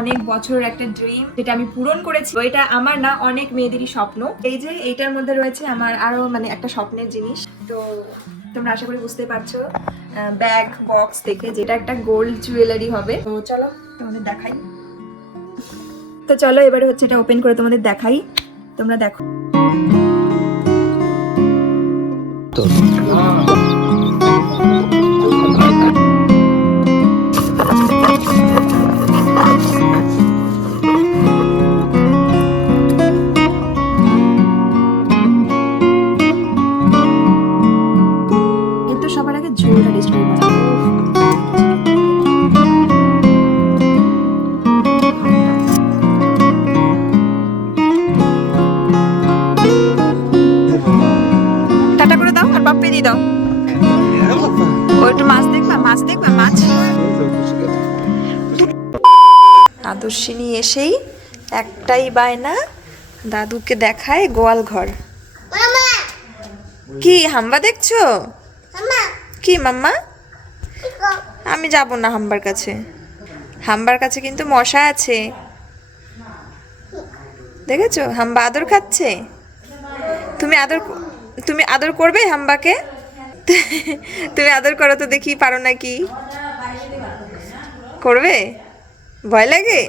অনেক বছর একটা ড্রিম যেটা আমি পূরণ করেছি। এটা আমার না, অনেক মেয়েদেরই স্বপ্ন। এই যে এইটার মধ্যে রয়েছে আমার আরো মানে একটা স্বপ্নের জিনিস। তো তোমরা আশা করি বুঝতে পারছো ব্যাগ বক্স দেখে যেটা একটা গোল্ড জুয়েলারি হবে। তো চলো তোমাদের দেখাই। তো চলো এবারে হচ্ছে এটা ওপেন করে তোমাদের দেখাই, তোমরা দেখো। কিন্তু সবার আগে জুয়েলারি স্টোরি বানাবো। টাটা করে দাও আর বাপ্পে দিয়ে দাও। ও একটু মাছ দেখবা, মাছ দেখবা, মাছ। আদর্শিনী এসেই একটাই বায়না, দাদুকে দেখায় গোয়াল ঘর। কি হাম্বা দেখছো? কি মাম্মা? আমি যাব না হাম্বার কাছে। হাম্বার কাছে কিন্তু মশা আছে, দেখেছো? হাম্বা আদর খাচ্ছে। তুমি আদর করবে হাম্বাকে? তুমি আদর করো তো দেখি, পারো নাকি? করবে? ভয় লাগে?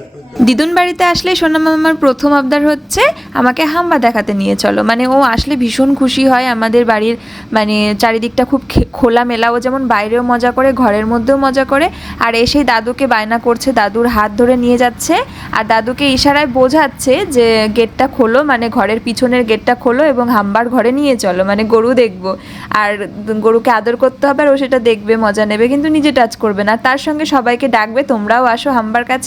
দিদুন বাড়িতে আসলে সোনা মামার প্রথম আবদার হচ্ছে আমাকে হাম্বা দেখাতে নিয়ে চলো। মানে ও আসলে ভীষণ খুশি হয়। আমাদের বাড়ির মানে চারিদিকটা খুব খোলামেলা, ও যেমন বাইরেও মজা করে ঘরের মধ্যেও মজা করে। আর এসেই দাদুকে বায়না করছে, দাদুর হাত ধরে নিয়ে যাচ্ছে আর দাদুকে ইশারায় বোঝাচ্ছে যে গেটটা খোলো, মানে ঘরের পিছনের গেটটা খোলো এবং হাম্বার ঘরে নিয়ে চলো, মানে গরু দেখবো আর গরুকে আদর করতে হবে আর ও সেটা দেখবে, মজা নেবে, কিন্তু নিজে টাচ করবে না। তার সঙ্গে সবাইকে ডাকবে তোমরাও আসো হাম্বার কাছে,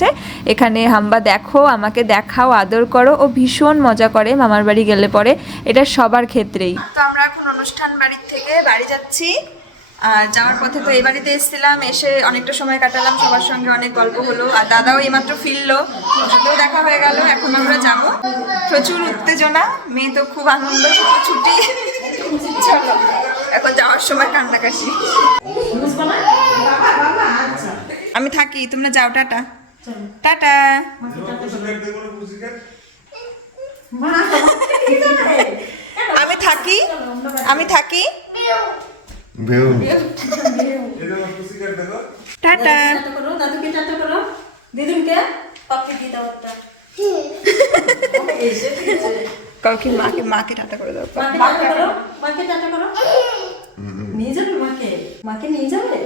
এখানে হাম্বা দেখো, আমাকে দেখাও, আদর করো। ও ভীষণ মজা করে মামার বাড়ি গেলে পরে, এটা সবার ক্ষেত্রেই। তো আমরা এখন অনুষ্ঠান বাড়ির থেকে বাড়ি যাচ্ছি। আর যাওয়ার পথে তো এই বাড়িতে এসেছিলাম, এসে অনেকটা সময় কাটালাম, সবার সঙ্গে অনেক গল্প হলো। আর দাদাও এইমাত্র ফিরলো, ওর সাথেও দেখা হয়ে গেল। এখন আমরা যাব, প্রচুর উত্তেজনা, মেয়ে তো খুব আনন্দ, ছুটি। চলো এখন যাওয়ার সময় কান্নাকাটি। আমি থাকি, তোমরা যাও, টাটা। টাটা। আমি থাকি, আমি থাকি। টাটা। দাদুকে টাটা করো, দিদুনকে পাপ্পি দিয়ে দাও একটা। কাউকে মাকে টাটা করে দাও। মাকে টাটা করো। নিয়ে যাবে মাকে নিয়ে যাবে।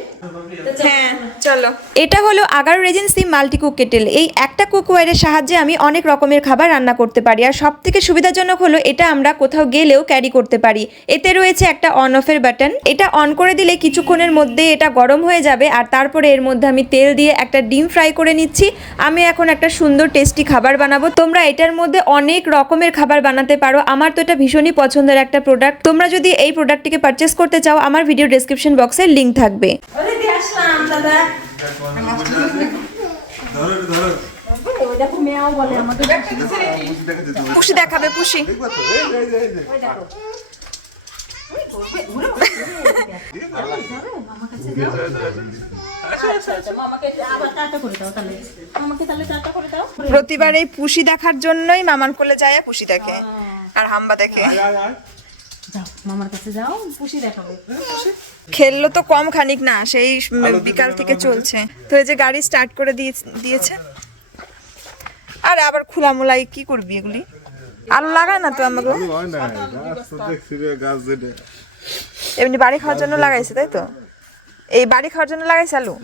হ্যাঁ চলো। এটা হলো Agaro Regency multi cook kettle. এই একটা কুকওয়্যারের সাহায্যে আমি অনেক রকমের খাবার রান্না করতে পারি। আর সব থেকে সুবিধাজনক হলো এটা আমরা কোথাও গেলেও ক্যারি করতে পারি। এতে রয়েছে একটা অন অফের বাটন, এটা অন করে দিলে কিছুক্ষণের মধ্যে এটা গরম হয়ে যাবে। আর তারপরে এর মধ্যে আমি তেল দিয়ে একটা ডিম ফ্রাই করে নিচ্ছি। আমি এখন একটা সুন্দর টেস্টি খাবার বানাবো। তোমরা এটার মধ্যে অনেক রকমের খাবার বানাতে পারো। আমার তো এটা ভীষণই পছন্দের একটা প্রোডাক্ট। তোমরা যদি এই প্রোডাক্টটিকে পারচেস করতে চাও, আমার ভিডিও ডেসক্রিপশন বক্সে লিংক থাকবে। পুষি দেখাবে, পুষি। প্রতিবার এই পুষি দেখার জন্যই মামার কোলে যায়, পুষি দেখে আর হাম্বা দেখে। মামার কাছে যাও, পুষি দেখাবে। খেললো তো কম খানিক না, সেই বিকাল থেকে চলছে। তো এই যে গাড়ি স্টার্ট করে দিয়েছে। আর আবার খোলামোলাই কি করবি এগুলি? আলু লাগায় না তো আমাকে, এমনি বাড়ি খাওয়ার জন্য লাগাইছে, তাই তো? এই বাড়ি খাওয়ার জন্য লাগাইছে আলু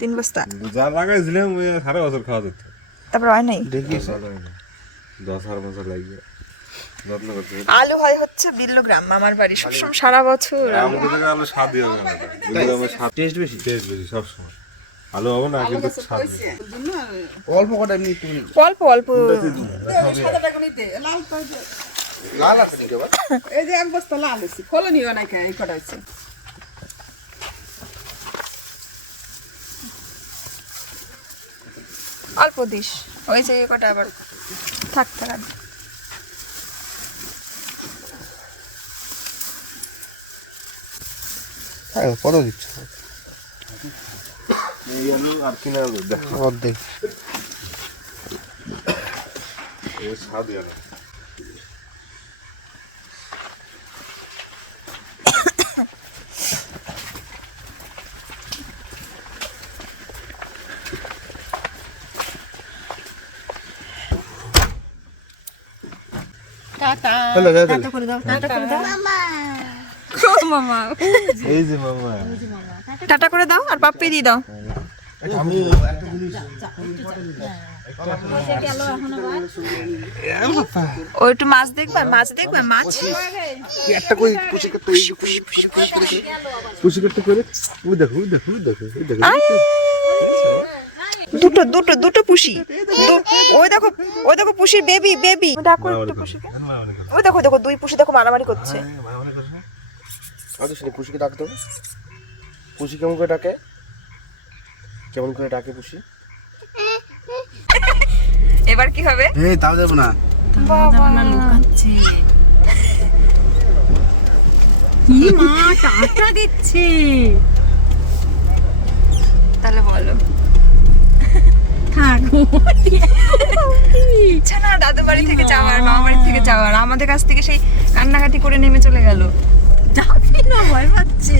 3 বস্তা যা লাগাইছিলাম সারা বছর খাওয়া যেত, তারপর হয় নাই। 10-12 বছর লাগবে। আলু হয় হচ্ছে বিল্লুগ্রাম, মামার বাড়ি সবসময় সারা বছর আলু স্বাদই হবে না, টেস্ট বেশি সবসময়। আলু হবে না কিন্তু স্বাদ অল্প কটা এমনি অল্প অল্প। লাল আছে কি বাবা? এই যে এক বস্তা লাল আছে, খোলো নিও না কেন, এই কটা আছে। অল্প দিস, ওই যে কটা আবার থাক থাক। কত দিচ্ছ? এই আলু আর কিনা আলু দেখো অর্ধেক। এর স্বাদ আলাদা। টাটা হ্যালো দাদা, টাটা করে দাও মামা মামা এই যে মামা, টাটা করে দাও আর পাপ্পি দিয়ে দাও। আমি একটা জিনিস ও একটু মাছ দেখবা, মাছ দেখবা, মাছ একটা কই পুষি করতে, পুষি করতে করে ওই দেখো ওই দেখো ওই দেখো ওই দেখো। দুটো দুটো দুটো পুষি। ওই দেখো, ওই দেখো পুষির বেবি বেবি। ডাকো একটু পুষিকে। ওই দেখো দেখো দুই পুষি দেখো মারামারি করছে। আচ্ছা শুনে পুষিকে ডাকতে হবে। পুষি কেমন করে ডাকে? কেমন করে ডাকে পুষি? এবার কি হবে? এই তাও দেব না। বাবা লুকাচ্ছে কি মা টাটা দিচ্ছে। তাহলে বলো। থাক ইচ্ছা না দাদু বাড়ি থেকে যাওয়ার, মামা বাড়ি থেকে যাওয়ার, আমাদের কাছ থেকে সেই কান্নাকাটি করে নেমে চলে গেল। যাবি না ভয় পাচ্ছে।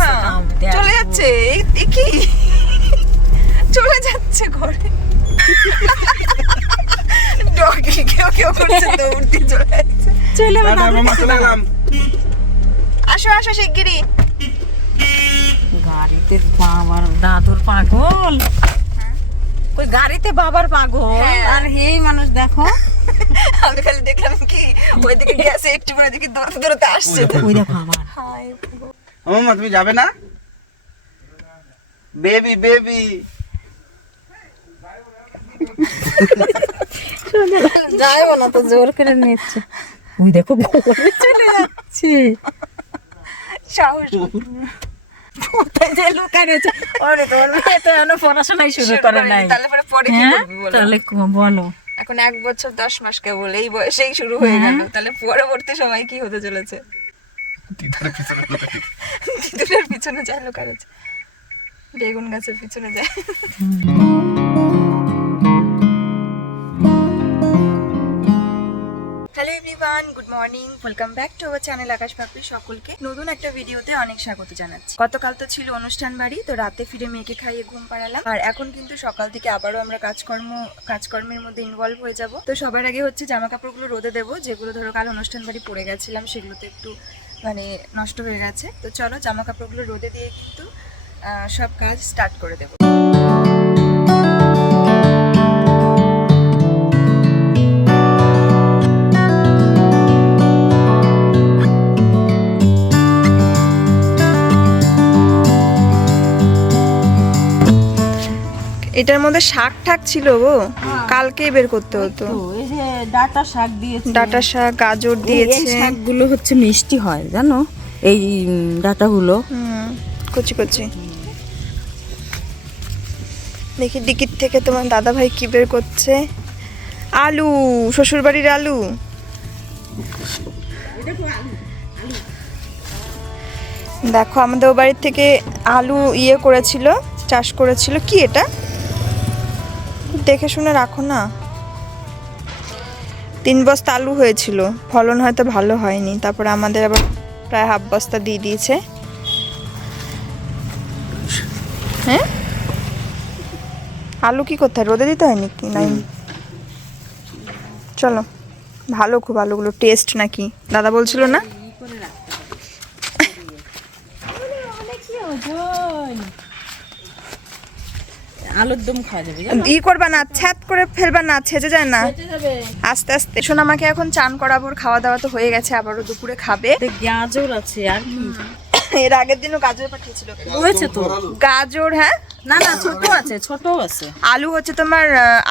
মা চলে যাচ্ছে, এ কি চলে যাচ্ছে ঘরে। ডগি কেউ কেউ করছে, দৌড় দিয়ে চলে যাচ্ছে। চলে আসো আসো শিগগিরই। গাড়িতে বাবার দাদুর পাগল, ওই গাড়িতে বাবার পাগল। আর এই মানুষ দেখো, আমি খালি দেখলাম কি ওইদিকে গেছে একটু করে, দিকে দৌড়তে দৌড়তে আসছে। ওই দেখো আমার হাই মামা তুমি যাবে না? বেবি বেবি যাইব না তো, জোর করে নিচ্ছে। ওই দেখো ঘরে চলে যাচ্ছে। সাহস কোথায় যে লুকায় রয়েছে। ওরে তোমার মেয়ে তো এখনো পড়াশোনাই শুরু করে নাই। তাহলে পরে পরে কি হ্যাঁ করবি বলো? তাহলে বলো। এখন 1 বছর 10 মাস কেবল, এই বয়সেই শুরু হয়ে গেল। তাহলে পরবর্তী সময় কি হতে চলেছে? দিদুরের পিছনে যায় লোকার, বেগুন গাছের পিছনে যায়। Hello everyone, good morning, welcome back to our channel Akash Papri. সকলকে নতুন একটা ভিডিওতে অনেক স্বাগত জানাচ্ছি। গতকাল তো ছিল অনুষ্ঠান বাড়ি, তো রাতে ফিরে মেয়েকে খাইয়ে ঘুম পাড়ালাম। আর এখন কিন্তু সকাল থেকে আবারও আমরা কাজকর্মের মধ্যে ইনভলভ হয়ে যাব। তো সবার আগে হচ্ছে জামা কাপড়গুলো রোদে দেবো, যেগুলো ধরো কাল অনুষ্ঠান বাড়ি পরে গেছিলাম, সেগুলোতে একটু মানে নষ্ট হয়ে গেছে। তো চলো জামা কাপড়গুলো রোদে দিয়ে কিন্তু সব কাজ স্টার্ট করে দেবো। এটার মধ্যে শাক ঠাক ছিল গো, কালকে বের করতে হতো। এই যে ডাটা শাক দিয়েছে, ডাটা শাক, গাজর এই দিয়েছে। শাকগুলো হচ্ছে মিষ্টি হয় জানো, এই ডাটাগুলো। কচি কচি। দেখি ডিকির থেকে তোমার দাদা ভাই কি বের করছে। আলু, শ্বশুর বাড়ির আলু। দেখো আমাদের ও বাড়ির থেকে আলু করেছিল, চাষ করেছিল। কি এটা দেখে শুনে রাখো না। 3 বস্তা আলু হয়েছিল, ফলন হয়তো ভালো হয়নি। তারপরে আমাদের আবার প্রায় 1/2 বস্তা দিয়ে দিয়েছে। হ্যাঁ আলু কি কোথায় রোদে দিতে হয় নাকি? নাই চলো, ভালো খুব আলুগুলো, টেস্ট নাকি দাদা বলছিল না? আলুর দম খাওয়া যাবে, করবা না, ছ্যাত করে ফেলবা না, ছেজে যায় না, আস্তে আস্তে। শোন আমাকে এখন চান করাবো, খাওয়া দাওয়া তো হয়ে গেছে, আবারও দুপুরে খাবে। গাজর আছে আর কি। এর আগের দিনও গাজর পাঠিয়েছিল, রয়েছে তো গাজর। হ্যাঁ না না, ছোট আছে, ছোট আছে। আলু হচ্ছে তোমার,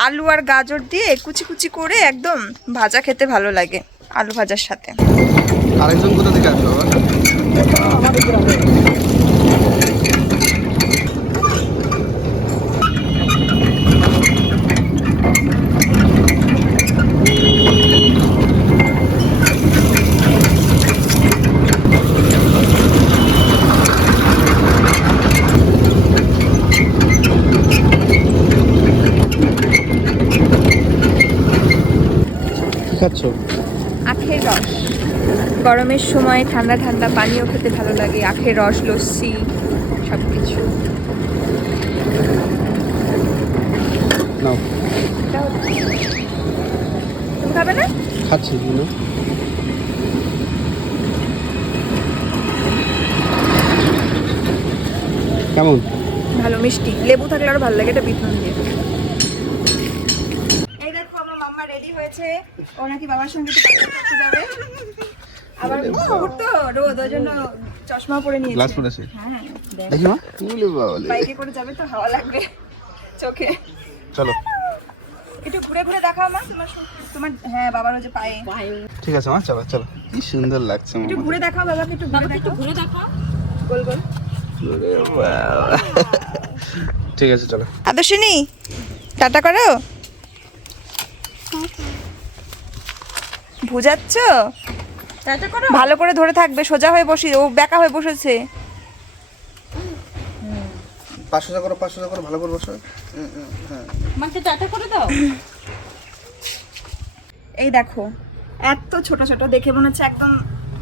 আলু আর গাজর দিয়ে কুচি কুচি করে একদম ভাজা খেতে ভালো লাগে, আলু ভাজার সাথে। আরেকজন কোথা থেকে আসলো বাবা? খাচ্ছ? আখের রস। গরমের সময় ঠান্ডা ঠান্ডা পানীয় খেতে ভালো লাগে, আখের রস, লস্যি সব কিছু। নাও। তুমি খাবে না? খাচ্ছি না। কেমন? ভালো, মিষ্টি, লেবু থাকলে আরো ভালো লাগে। এটা বিট নুন দিয়ে। এই দেখো আমার মাম্মা রেডি হয়েছে, ও নাকি বাবার সঙ্গে একটু বাজার করতে যাবে। আবার ঘুরতো রোদ, ওই জন্য চশমা পরে নিয়েছে। গ্লাস পড়েছে। হ্যাঁ, দেখ দেখি মা। ওলে বাবা। বাইকে করে যাবে তো হাওয়া লাগবে চোখে। চলো। একটু ঘুরে ঘুরে দেখাও মা তোমার তোমার হ্যাঁ বাবার ওই যে পায়ে। ঠিক আছে মা, চলো চলো। কি সুন্দর লাগছে একটু মা। ঘুরে দেখাও বাবাকে, একটু ঘুরে দেখাও গোল গোল। ওরে বাবা। ঠিক আছে চলো। আদর্শিনী টাটা করো। বুঝাচ্ছ? টাটা করো। ভালো করে ধরে থাকবে, সোজা হয়ে বসি, ও বেঁকা হয়ে বসেছে। পাঁচশো করো, 500 করো, ভালো করে বসো। মাকে টাটা করে দাও। এই দেখো এত ছোট ছোট, দেখে মনে হচ্ছে একদম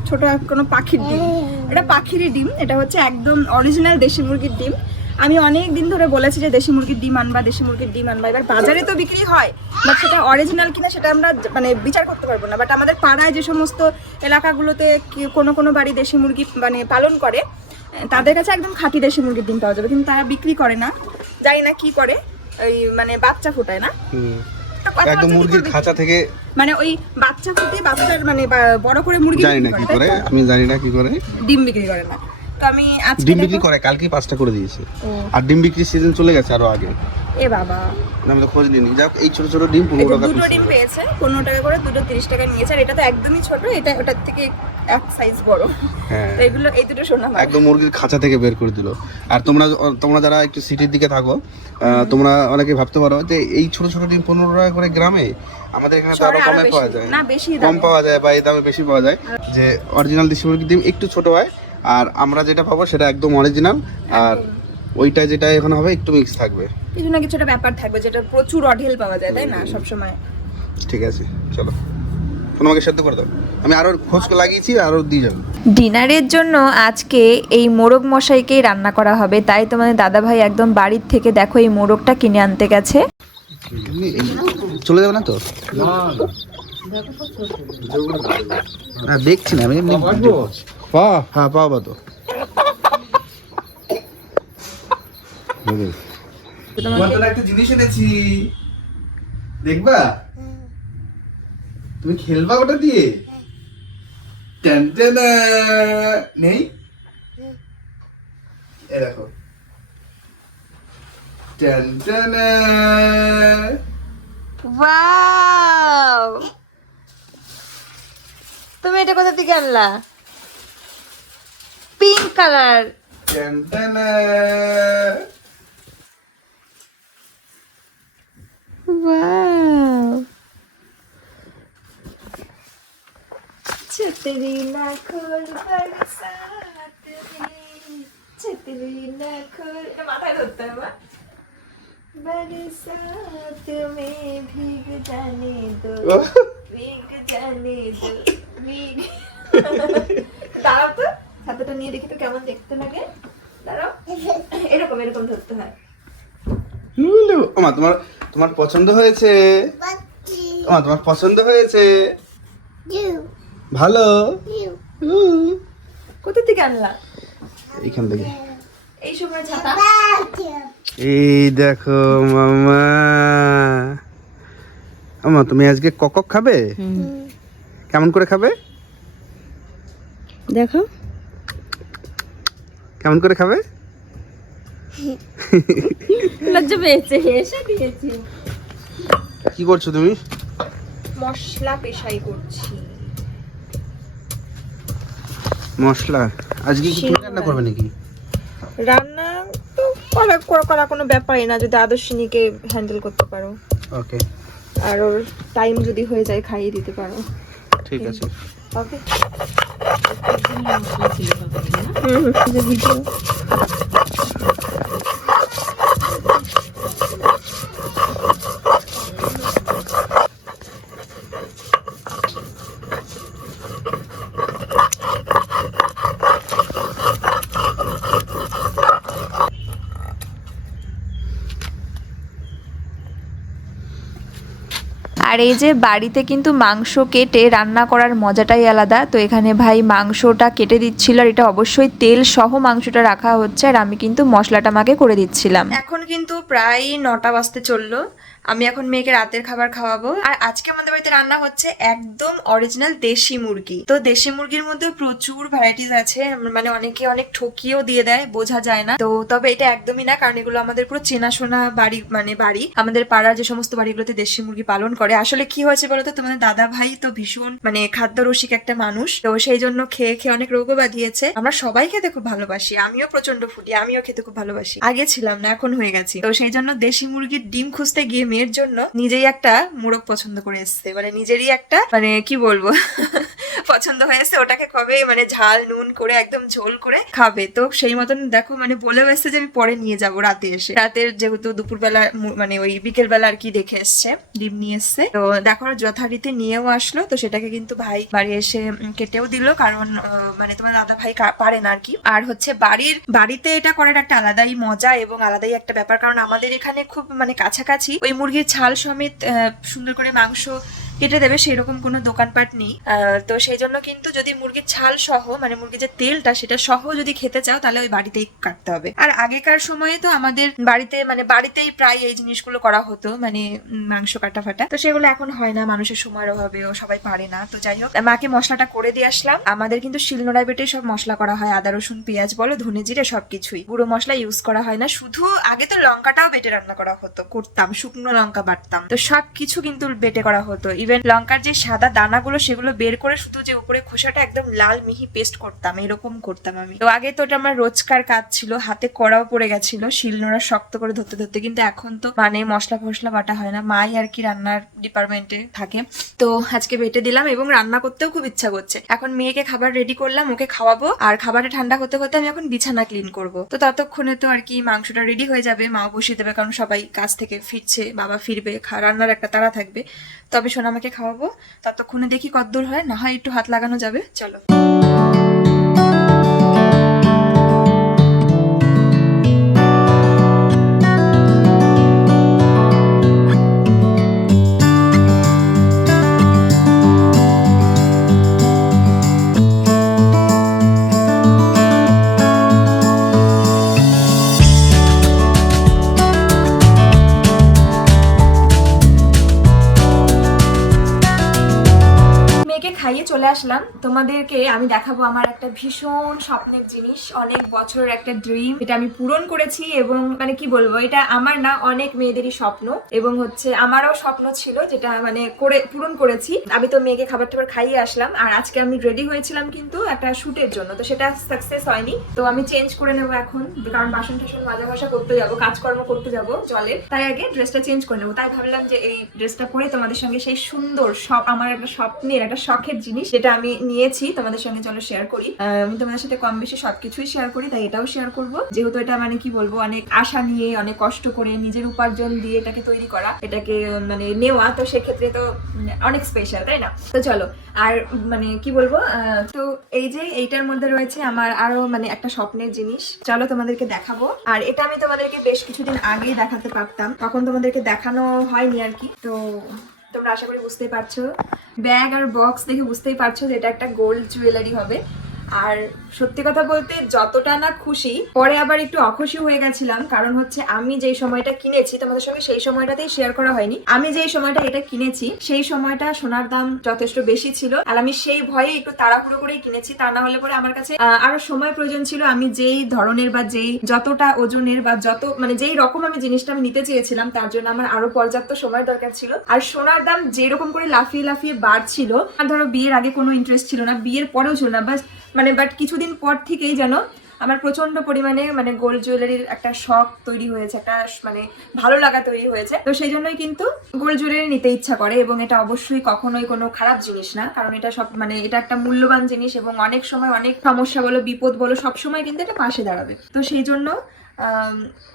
ছোট কোনো পাখির ডিম। এটা পাখিরই ডিম, এটা হচ্ছে একদম অরিজিনাল দেশি মুরগির ডিম। আমি অনেক দিন ধরে বলেছি যে দেশি মুরগির ডিম আনবা, দেশি মুরগির ডিম আনবা। এবার বাজারে তো বিক্রি হয়, বাট সেটা অরিজিনাল কিনা সেটা আমরা মানে বিচার করতে পারবো না। বাট আমাদের পাড়ায় যে সমস্ত এলাকাগুলোতে কোনো কোনো বাড়ি দেশি মুরগি মানে পালন করে, তাদের কাছে একদম খাঁটি দেশি মুরগির ডিম পাওয়া যাবে। কিন্তু তারা বিক্রি করে না, জানি না কি করে, ওই মানে বাচ্চা ফোটায় না। একদম মুরগির খাঁচা থেকে, মানে ওই বাচ্চা ফুটে বাচ্চার মানে বড় করে মুরগি জানি না কি করে, আমি জানি না কি করে ডিম বিক্রি করে না। তো আমি আজকে ডিম বিক্রি করে, কালকেই 5টা করে দিয়েছে। আর ডিম বিক্রির সিজন চলে গেছে আরো আগে। এ বাবা, আমি তো খোঁজ নিইনি। যাক, এই ছোট ছোট ডিম 15 টাকা দুটো পিস। ডিম পেয়েছে 15 টাকা করে, দুটো 30 টাকা নিয়েছে। আর এটা তো একদমই ছোট, এটা ওটার থেকে এক সাইজ বড়। হ্যাঁ, তো এগুলো এই দুটো সোনা মাছ। একদম মুরগির খাঁচা থেকে বের করে দিল। আর তোমরা যারা একটু সিটির দিকে থাকো, তোমরা অনেকে ভাবতে পারো যে এই ছোট ছোট ডিম 15 টাকা করে গ্রামে, আমাদের এখানে তো আরো শহরে আরো কমে বেশি। পাওয়া যায়। না, বেশি কম দামে। পাওয়া যায় বা এই দামে বেশি পাওয়া যায়। যে অরিজিনাল দেশি মুরগির ডিম একটু ছোট হয়, আর আমরা যেটা পাবো সেটা একদম অরিজিনাল। আর ওইটা যেটা এখন হবে একটু মিক্স থাকবে, কিছু না কিছু একটা ব্যাপার থাকবে, যেটা প্রচুর অঢেল পাওয়া যায়, তাই না সবসময়। ঠিক আছে চলো। তোমাকে সেদ্ধ করে দাও, আমি আরো খোঁজ লাগিয়েছি, আরো দিয়ে যাবো। ডিনারের জন্য আজকে এই মোরগ মশাইকেই রান্না করা হবে, তাই তোমাদের দাদাভাই একদম বাড়ির থেকে দেখো এই মোরগটা কিনে আনতে গেছে। চলে যাবে না তো? না, দেখছি না আমি। হ্যাঁ, পাবো তো। একটা জিনিস এনেছি, দেখবা? তুমি খেলবা ওটা দিয়ে? নেই, এ দেখো। ওয়াও, তুমি এটা কোথা থেকে আনলা? Pink colour. ওয়াও, छतरी ना खोल बरसात में, छतरी ना खोल, এটা মাথায় ধরতে হবে। बरसात में भीग जाने दो, भीग जाने दो, भीग। দাঁড়াও তো, ছাতাটা নিয়ে দেখি তো কেমন দেখতে লাগে। দাঁড়াও, এরকম এরকম ধরতে হয়। ওমা, তোমার পছন্দ হয়েছে? ওমা, তোমার পছন্দ হয়েছে? ভালো। কোথা থেকে আনলা? এইখান থেকে। এই সময় ছাতা। এই দেখো মামা। আমা, তুমি আজকে কক খাবে? কেমন করে খাবে? দেখো কেমন করে খাবে? লজ্জা পেয়েছে, এসে দিয়েছি। কি করছো তুমি? মশলা পেশাই করছি। মশলা আজকে কি তুমি রান্না করবে নাকি? রান্না তো করা কোনো ব্যাপারই না, যদি আদর্শিনীকে হ্যান্ডেল করতে পারো। ওকে, আর ওর টাইম যদি হয়ে যায় খাইয়ে দিতে পারো। ঠিক আছে। ওকে। আর এই যে বাড়িতে কিন্তু মাংস কেটে রান্না করার মজাটাই আলাদা। তো এখানে ভাই মাংসটা কেটে দিচ্ছিল, আর এটা অবশ্যই তেল সহ মাংসটা রাখা হচ্ছে, আর আমি কিন্তু মশলাটা মাকে করে দিচ্ছিলাম। এখন কিন্তু প্রায় 9টা বাজতে চললো। আমি এখন মেয়েকে রাতের খাবার খাওয়াবো। আর আজকে আমাদের বাড়িতে রান্না হচ্ছে একদম অরিজিনাল দেশি মুরগি। তো দেশি মুরগির মধ্যে প্রচুর ভ্যারাইটিস আছে, মানে অনেকে অনেক ঠকিয়েও দিয়ে দেয়, বোঝা যায় না। তো তবে এটা একদমই না, কারণ এগুলো আমাদের পুরো চেনাশোনা বাড়ি, মানে বাড়ি আমাদের পাড়ার যে সমস্ত বাড়িগুলোতে দেশি মুরগি পালন করে। আসলে কি হয়েছে বলতো, তোমাদের দাদা ভাই তো ভীষণ মানে খাদ্য রসিক একটা মানুষ, তো সেই জন্য খেয়ে খেয়ে অনেক রোগও বাঁধিয়েছে। আমরা সবাই খেতে খুব ভালোবাসি, আমিও প্রচন্ড ফুটি, আমিও খেতে খুব ভালোবাসি। আগে ছিলাম না, এখন হয়ে গেছি। তো সেই জন্য দেশি মুরগির ডিম খুঁজতে গিয়ে মেয়ের জন্য নিজেই একটা মোরগ পছন্দ করে এসছে, মানে নিজেরই একটা মানে কি বলবো পছন্দ হয়েছে, ওটাকে কবে মানে ঝাল নুন করে একদম ঝোল করে খাবে। তো সেই মতন দেখো মানে বলেও এসছে যে আমি পরে নিয়ে যাব রাতে এসে, রাতের যেহেতু দুপুরবেলা মানে ওই বিকেল বেলা আর কি দেখে এসছে, ডিম নিয়ে এসছে। তো দেখো যথারীতি নিয়েও আসলো। তো সেটাকে কিন্তু ভাই বাড়ি এসে কেটেও দিল, কারণ মানে তোমার দাদা ভাই পারে না আর কি। আর হচ্ছে বাড়িতে এটা করার একটা আলাদাই মজা এবং আলাদাই একটা ব্যাপার, কারণ আমাদের এখানে খুব মানে কাছাকাছি ওই মুরগির ছাল সমেত সুন্দর করে মাংস কেটে দেবে সেরকম কোনো দোকানপাট নেই। তো সেই জন্য কিন্তু যদি মুরগির ছাল সহ মানে মুরগির যে তেলটা সেটা সহ যদি খেতে চাও তাহলে ওই বাড়িতেই কাটতে হবে। আর আগেকার সময়ে তো আমাদের বাড়িতে মানে বাড়িতেই প্রায় এই জিনিসগুলো করা হতো, মানে মাংস কাটা ফাটা। তো সেগুলো এখন হয় না, মানুষের সময়ের অভাবেও সবাই পারে না। তো যাই হোক, মাকে মশলাটা করে দিয়ে আসলাম। আমাদের কিন্তু শিলনোড়ায় বেটে সব মশলা করা হয়, আদা রসুন পেঁয়াজ বলো ধনে জিরে সবকিছুই, গুঁড়ো মশলা ইউজ করা হয় না। শুধু আগে তো লঙ্কাটাও বেটে রান্না করা হতো, করতাম শুকনো লঙ্কা বাটতাম, তো সবকিছু কিন্তু বেটে করা হতো। ইভেন লঙ্কার যে সাদা দানাগুলো সেগুলো বের করে শুধু যে উপরে খোসাটা একদম লাল মিহি পেস্ট করতাম, এরকম করতাম আমি। তো আগে তো ওটা আমার রোজকার কাজ ছিল, হাতে কড়াও পড়ে গেছিল শিলনোড়া শক্ত করে ধরতে ধরতে। কিন্তু এখন তো মানে মশলা ফসলা বাটা হয় না, মাই আর কি রান্নার ডিপার্টমেন্টে থাকে। তো আজকে বেটে দিলাম এবং রান্না করতেও খুব ইচ্ছা করছে। এখন মেয়েকে খাবার রেডি করলাম, ওকে খাওয়াবো, আর খাবারটা ঠান্ডা করতে করতে আমি এখন বিছানা ক্লিন করব। তো ততক্ষণে তো আর কি মাংসটা রেডি হয়ে যাবে, মাও বসিয়ে দেবে, কারণ সবাই কাজ থেকে ফিরছে, বাবা ফিরবে, রান্নার একটা তাড়া থাকবে। তবে সোনামাকে খাওয়াবো, ততক্ষণে দেখি কতদূর হয়, না হয় একটু হাত লাগানো যাবে। চলো। খাইয়ে চলে আসলাম। তোমাদেরকে আমি দেখাবো আমার একটা ভীষণ স্বপ্নের জিনিস, অনেক বছরের একটা ড্রিম, এটা আমি পূরণ করেছি। এবং মানে কি বলবো, এটা আমার না অনেক মেয়েদেরই স্বপ্ন, এবং হচ্ছে আমারও স্বপ্ন ছিল, যেটা মানে করে পূরণ করেছি। আমি তো মেয়েকে খাবার টাবার খাইয়ে আসলাম, আর আজকে আমি রেডি হয়েছিলাম কিন্তু একটা শুটের জন্য, তো সেটা সাকসেস হয়নি। তো আমি চেঞ্জ করে নেবো এখন, কারণ বাসন টাসন মাজা ঘষা করতে যাবো, কাজকর্ম করতে যাবো জলে, তাই আগে ড্রেসটা চেঞ্জ করে নেবো। তাই ভাবলাম যে এই ড্রেসটা পরে তোমাদের সঙ্গে সেই সুন্দর সব আমার একটা স্বপ্নের একটা শখের জিনিস যেটা আমি নিয়েছি তোমাদের সঙ্গে চলো শেয়ার করি। আমি তোমাদের সাথে কম বেশি সবকিছুই শেয়ার করি, তাই এটাও শেয়ার করব, যেহেতু এটা মানে কি বলবো অনেক আশা নিয়ে অনেক কষ্ট করে নিজের উপার্জন দিয়ে এটাকে তৈরি করা, এটাকে মানে নেওয়া, তো সেক্ষেত্রে তো অনেক স্পেশাল, তাই না? তো চলো, আর মানে কি বলবো, তো এই যে এইটার মধ্যে রয়েছে আমার আরো মানে একটা স্বপ্নের জিনিস, চলো তোমাদেরকে দেখাবো। আর এটা আমি তোমাদেরকে বেশ কিছুদিন আগেই দেখাতে পারতাম, তখন তোমাদেরকে দেখানো হয়নি আর কি। তো তোমরা আশা করি বুঝতেই পারছো, ব্যাগ আর বক্স দেখে বুঝতেই পারছো যে এটা একটা গোল্ড জুয়েলারি হবে। আর সত্যি কথা বলতে যতটা না খুশি, পরে আবার একটু অখুশি হয়ে গেছিলাম, কারণ হচ্ছে আমি যেই সময়টা কিনেছি তোমাদের সঙ্গে সেই সময়টাতেই শেয়ার করা হয়নি। আমি যেই সময়টা এটা কিনেছি সেই সময়টা সোনার দাম যথেষ্ট বেশি ছিল, আর আমি সেই ভয়ে একটু তাড়াহুড়ো করেই কিনেছি, তা না হলে পরে আমার কাছে আরো সময় প্রয়োজন ছিল। আমি যেই ধরনের বা যেই যতটা ওজনের বা যত মানে যেই রকম আমি জিনিসটা আমি নিতে চেয়েছিলাম, তার জন্য আমার আরো পর্যাপ্ত সময় দরকার ছিল। আর সোনার দাম যেরকম করে লাফিয়ে লাফিয়ে বাড়ছিল, আর ধরো বিয়ের আগে কোনো ইন্টারেস্ট ছিল না, বিয়ের পরেও ছিল না, বাট কিছুদিন পর থেকেই যেন আমার প্রচন্ড পরিমাণে মানে গোল্ড জুয়েলারির একটা শখ তৈরি হয়েছে, একটা মানে ভালো লাগা তৈরি হয়েছে। তো সেই জন্যই কিন্তু গোল্ড জুয়েলারি নিতে ইচ্ছা করে, এবং এটা অবশ্যই কখনোই কোনো খারাপ জিনিস না, কারণ এটা সব মানে এটা একটা মূল্যবান জিনিস, এবং অনেক সময় অনেক সমস্যা বলো বিপদ বলো সবসময় কিন্তু এটা পাশে দাঁড়াবে। তো সেই জন্য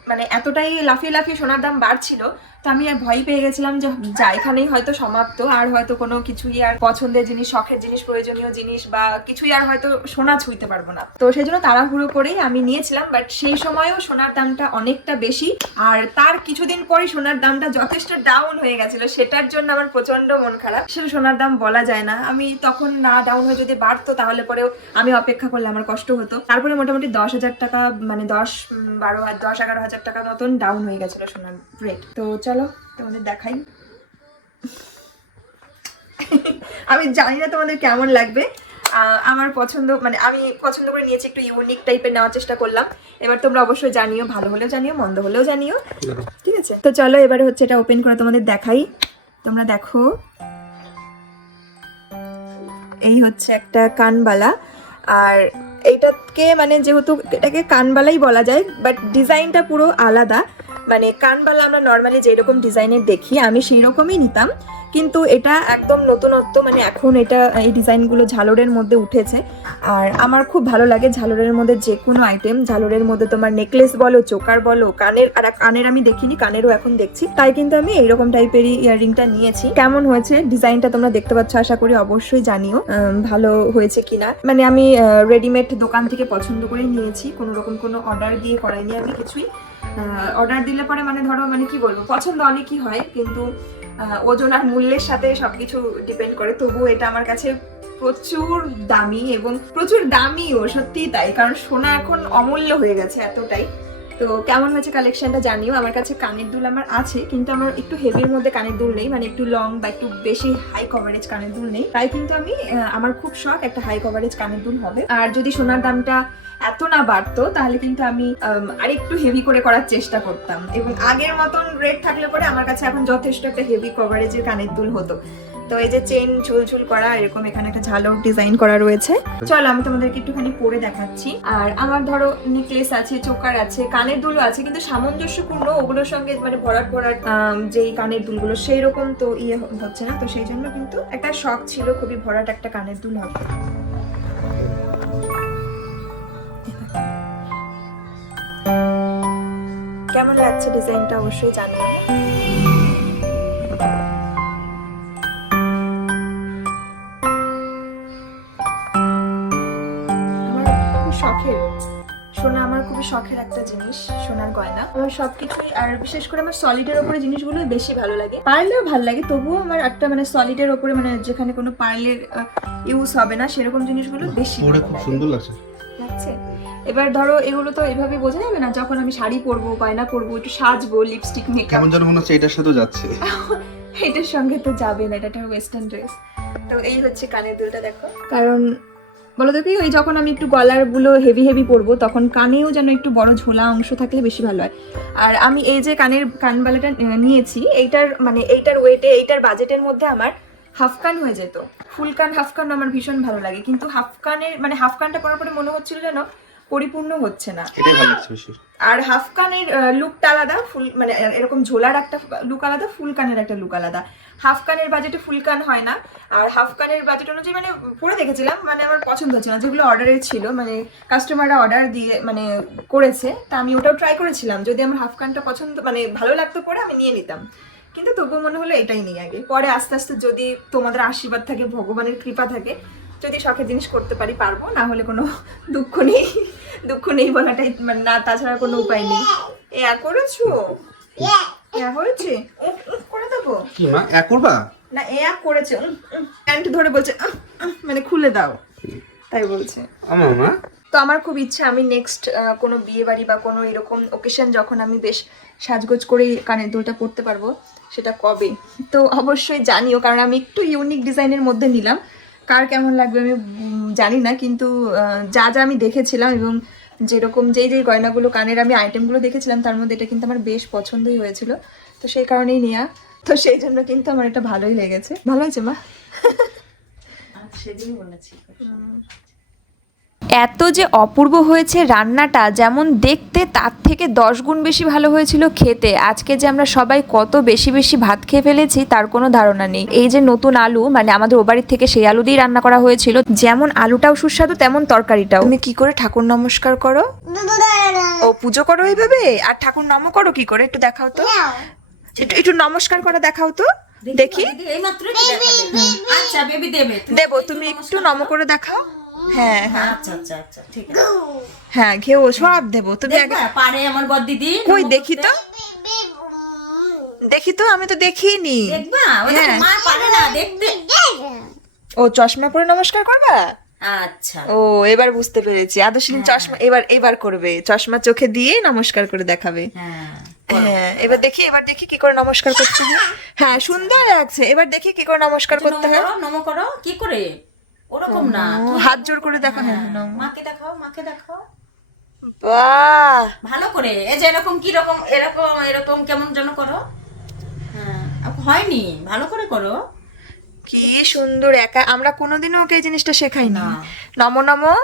মানে এতটাই লাফিয়ে লাফিয়ে সোনার দাম বাড়ছিল, তো আমি ভয় পেয়ে গেছিলাম যে যা এখানেই হয়তো সমাপ্ত, আর হয়তো কোনো কিছুই আর পছন্দের জিনিস, শখের জিনিস, প্রয়োজনীয় জিনিস বা কিছুই আর হয়তো সোনা ছুঁইতে পারবো না। তো সেই জন্য তাড়াহুড়ো করেই আমি নিয়েছিলাম, বাট সেই সময়ও সোনার দামটা অনেকটা বেশি, আর তার কিছুদিন পরই সোনার দামটা যথেষ্ট ডাউন হয়ে গেছিল, সেটার জন্য আমার প্রচন্ড মন খারাপ। সেটা সোনার দাম বলা যায় না, আমি তখন না ডাউন হয়ে যদি বাড়তো তাহলে পরেও আমি অপেক্ষা করলে আমার কষ্ট হতো। তারপরে মোটামুটি 10,000 টাকা, মানে 10-11,000 টাকার মতন ডাউন হয়ে গেছিল সোনার রেট। তো চলো তোমাদের দেখাই। আমি জানি না তোমাদের কেমন লাগবে, আমার পছন্দ, মানে আমি পছন্দ করে নিয়েছি, একটু ইউনিক টাইপের নেওয়ার চেষ্টা করলাম। এবার তোমরা অবশ্যই জানিও, ভালো হলেও জানিও, মন্দ হলেও জানিও, ঠিক আছে? তো চলো এবারে হচ্ছে এটা ওপেন করে তোমাদের দেখাই। তোমরা দেখো, এই হচ্ছে একটা কানবালা, আর এইটাকে মানে যেহেতু এটাকে কানবালাই বলা যায়, বাট ডিজাইনটা পুরো আলাদা। মানে কানবালা আমরা নর্মালি যেরকম ডিজাইনের দেখি আমি সেই রকমই নিতাম, কিন্তু এটা একদম নতুনত্ব, মানে এখন এটা এই ডিজাইনগুলো ঝালরের মধ্যে উঠেছে, আর আমার খুব ভালো লাগে ঝালরের মধ্যে যে কোনো আইটেম। ঝালরের মধ্যে তোমার নেকলেস বলো, চোকার বলো, কানের, আর কানের আমি দেখিনি, কানেরও এখন দেখছি, তাই কিন্তু আমি এইরকম টাইপেরই ইয়াররিংটা নিয়েছি। কেমন হয়েছে ডিজাইনটা তোমরা দেখতে পাচ্ছ, আশা করি অবশ্যই জানিও ভালো হয়েছে কিনা। মানে আমি রেডিমেড দোকান থেকে পছন্দ করে নিয়েছি, কোনো রকম কোনো অর্ডার দিয়ে করাইনি আমি কিছুই। অর্ডার দিলে পরে মানে ধরো, মানে কি বলবো, পছন্দ অনেকই হয়, কিন্তু ওজন আর মূল্যের সাথে সবকিছু ডিপেন্ড করে। তবুও এটা আমার কাছে প্রচুর দামি, এবং প্রচুর দামিও, সত্যিই তাই, কারণ সোনা এখন অমূল্য হয়ে গেছে এতটাই। তো কেমন হয়েছে কালেকশনটা জানিও। আমার কাছে কানের দুল আমার আছে, কিন্তু আমার একটু হেভির মধ্যে কানের দুল নেই, মানে একটু লং বা একটু বেশি হাই কভারেজ কানের দুল নেই, তাই কিন্তু আমি আমার খুব শখ একটা হাই কভারেজ কানের দুল হবে। আর যদি সোনার দামটা এত না বাড়তো তাহলে কিন্তু আমি আরেকটু হেভি করে করার চেষ্টা করতাম, এবং আগের মতন রেট থাকলে পরে আমার কাছে এখন যথেষ্ট একটা হেভি কভারেজের কানের দুল হতো। তো এই যে চেন ঝুলঝুল করা, এরকম এখানে একটা ঝালর ডিজাইন করা রয়েছে। চলো আমি তোমাদেরকে একটুখানি পরে দেখাচ্ছি। আর আমার ধরো নেকলেস আছে, চোকার আছে, কানের দুলও আছে, কিন্তু সামঞ্জস্যপূর্ণ ওগুলোর সঙ্গে মানে ভরাট ভরাট যেই কানের দুলগুলো সেই রকম তো ইয়ে হচ্ছে না, তো সেই জন্য কিন্তু একটা শখ ছিল খুবই ভরাট একটা কানের দুল হবে। কেমন লাগছে ডিজাইনটা অবশ্যই জানিও। শখের সোনা, আমার খুবই শখের একটা জিনিস সোনার গয়না। আমার সবকিছুই, আর বিশেষ করে আমার সলিডের ওপরে জিনিসগুলো বেশি ভালো লাগে। পার্লেও ভালো লাগে, তবুও আমার একটা মানে সলিডের ওপরে, মানে যেখানে কোনো পার্লের ইউজ হবে না সেরকম জিনিসগুলো বেশি ভালো খুব লাগে। সুন্দর লাগছে। এবার ধরো এগুলো তো এভাবে বোঝা যাবে না, যখন আমি শাড়ি পরবো, গয়না পরবো, একটু সাজবো, লিপস্টিক, মেকআপ, কেমন যেন মনে হচ্ছে এটার সাথে যাচ্ছে। এটার সঙ্গে তো যাবে না, এটা একটা ওয়েস্টার্ন ড্রেস। তো এই হচ্ছে কানের দুলটা দেখো, কারণ বলো তো কি, ওই যখন আমি একটু গলার গুলো হেভি হেভি পরবো তখন কানেও যেন একটু বড় ঝোলা অংশ থাকলে বেশি ভালো হয়। আর আমি এই যে কানের কানবালাটা নিয়েছি, এইটার ওয়েটে, এইটার বাজেটের মধ্যে আমার হাফ কান হয়ে যেত। ফুল কান, হাফ কান আমার ভীষণ ভালো লাগে, কিন্তু হাফ কানের মানে হাফ কানটা পরার পরে মনে হচ্ছিল যেন পরিপূর্ণ হচ্ছে না। এটাই ভালো লাগছে বেশি। আর হাফ কানের লুকটা আলাদা, ফুল মানে এরকম ঝোলার একটা লুক আলাদা, ফুল কানের একটা লুক আলাদা। হাফ কানের বাজেটে ফুল কান হয় না, আর হাফ কানের বাজেট অনুযায়ী মানে পরে দেখেছিলাম, মানে আমার পছন্দ হচ্ছে না, যেগুলো অর্ডারের ছিল, মানে কাস্টমাররা অর্ডার দিয়ে মানে করেছে, তা আমি ওটাও ট্রাই করেছিলাম, যদি আমার হাফ কানটা পছন্দ মানে ভালো লাগতো পরে আমি নিয়ে নিতাম, কিন্তু তবুও মনে হলো এটাই নিই আগে, পরে আস্তে আস্তে যদি তোমাদের আশীর্বাদ থাকে, ভগবানের কৃপা থাকে, যদি শখের জিনিস করতে পারি পারবো, না হলে কোনো দুঃখ নেই বলাটাই, মানে না, তাছাড়া কোনো উপায় নেই। করেছো হয়েছে করে দেবো কি মা এক করবা না, করেছে প্যান্ট ধরে বলছে মানে খুলে দাও, তাই বলছে আমার মা। তো আমার খুব ইচ্ছা আমি নেক্সট কোনো বিয়ে বাড়ি বা কোনো এরকম ওকেশন যখন আমি বেশ সাজগোজ করে কানের দুলটা পরতে পারবো, সেটা কবে তো অবশ্যই জানিও, কারণ আমি একটু ইউনিক ডিজাইনের মধ্যে নিলাম। কার কেমন লাগবে আমি জানি না, কিন্তু যা যা আমি দেখেছিলাম এবং যেরকম যেই গয়নাগুলো, কানের আমি আইটেমগুলো দেখেছিলাম, তার মধ্যে এটা কিন্তু আমার বেশ পছন্দই হয়েছিল, তো সেই কারণেই নেওয়া। তো সেই জন্য কিন্তু আমার এটা ভালোই লেগেছে। ভালো হয়েছে মা? সেদিনই বলেছি। এত যে অপূর্ব হয়েছে রান্নাটা, যেমন দেখতে তার থেকে 10 গুণ বেশি ভালো হয়েছিল খেতে। আজকে যে আমরা সবাই কত বেশি বেশি ভাত খেয়ে ফেলেছি তার কোনো ধারণা নেই। এই যে নতুন আলু, মানে আমাদের ও বাড়ির থেকে সেই আলু দিয়ে রান্না করা হয়েছিল, যেমন আলুটাও সুস্বাদু তেমন তরকারিটাও। তুমি কি করে ঠাকুর নমস্কার করো? ও পুজো করো এইভাবে? আর ঠাকুর নম করো কি করে একটু দেখাও তো, একটু নমস্কার করে দেখাও তো দেখি। আচ্ছা বেবি দেবে দেবো, তুমি একটু নম করে দেখাও। হ্যাঁ হ্যাঁ আচ্ছা আচ্ছা আচ্ছা ঠিক আছে হ্যাঁ, ঘেও সব দেবো। তুমি আগে দেখবা পারে আমার বড় দিদি কই দেখি তো, দেখি তো, আমি তো দেখিনি। দেখবা ওই দেখো, মা পারে না দেখতে। ও চশমা পরে নমস্কার করবা? আচ্ছা ও এবার বুঝতে পেরেছি। আদর্শিনী চশমা এবার করবে, চশমা চোখে দিয়ে নমস্কার করে দেখাবে। হ্যাঁ হ্যাঁ এবার দেখি কি করে নমস্কার করতে হয়। হ্যাঁ সুন্দর লাগছে, এবার দেখি কি করে নমস্কার করতে হয়। নমো করো কি করে, ওরকম না ও, হাত জোর করে দেখো। হ্যাঁ মাকে দেখাও মাকে দেখাও বাহ, ভালো করে। এই যে এরকম কি রকম, এরকম এরকম কেমন যেন করো। হ্যাঁ হয়নি, ভালো করে করো। কি সুন্দর। একা আমরা কোনোদিনও ওকে এই জিনিসটা শেখাই না। না। নমো নমো,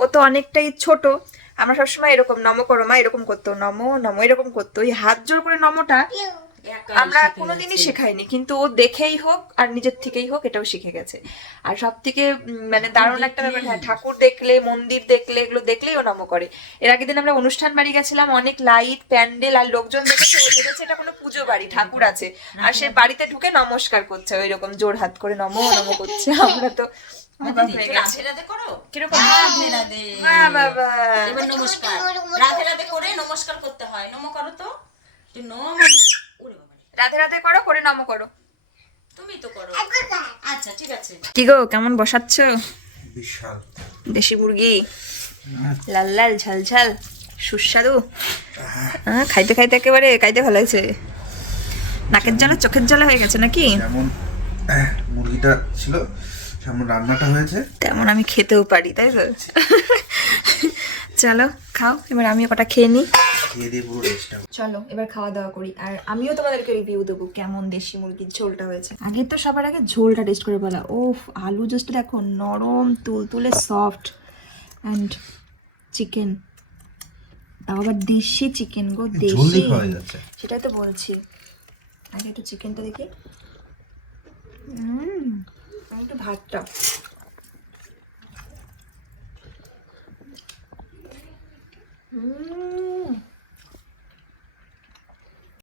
ও তো অনেকটাই ছোট। আমরা সবসময় এরকম নমো করো মা এরকম করতো, নমো নমো এরকম করতো। ওই হাত জোর করে নমোটা আমরা কোনোদিনই শেখাইনি, কিন্তু ও দেখেই হোক আর নিজের থেকেই হোক এটাও শিখে গেছে। আর সব থেকে মানে দারুণ একটা ব্যাপার, হ্যাঁ ঠাকুর দেখলে, মন্দির দেখলে, এগুলো দেখলেই ও নমো করে। এর আগের দিন আমরা অনুষ্ঠান বাড়ি গেছিলাম, অনেক লাইট প্যান্ডেল আর লোকজন দেখেছে, ও ভেবেছে এটা কোনো পুজো বাড়ি, ঠাকুর আছে, আর সে বাড়িতে ঢুকে নমস্কার করছে ওই রকম জোর হাত করে নমো নমো করছে। আমরা তো অবাক হয়ে গেছি। রাধে রাধে করো কিরকম? রাধে রাধে বাহ, বাবা। এবার নমস্কার, রাধে রাধে করে নমস্কার করতে হয়। নমো করো তো, তুই নম, ওরে বাবা রাধে রাধে করো, করে নমো করো। তুমি তো করো। আচ্ছা ঠিক আছে। কি গো কেমন বসাচ্ছ? বিশাল দেশি মুরগি, লাল লাল ঝাল ঝাল সুস্বাদু। খাইতে খাইতে একেবারে খাইতে ভালো হয়েছে, নাকের জলে চোখের জলে হয়ে গেছে নাকি? যেমন মুরগিটা ছিল যেমন রান্নাটা হয়েছে তেমন আমি খেতেও পারি, তাই তো? চলো খাও, এবার আমিও কটা খেয়ে নিই। খেয়ে দিয়ে পুরো রেস্টটা। চলো এবার খাওয়া দাওয়া করি, আর আমিও তোমাদেরকে রিভিউ দেবো কেমন দেশি মুরগির ঝোলটা হয়েছে। আগে তো সবার আগে ঝোলটা টেস্ট করে বলা। ও আলু জাস্ট দেখো, নরম তুলতুলে সফট, অ্যান্ড চিকেন, তাও আবার দেশি চিকেন গো, দেশি। সেটাই তো বলছি। আগে একটু চিকেনটা দেখি। একটু ভাতটা,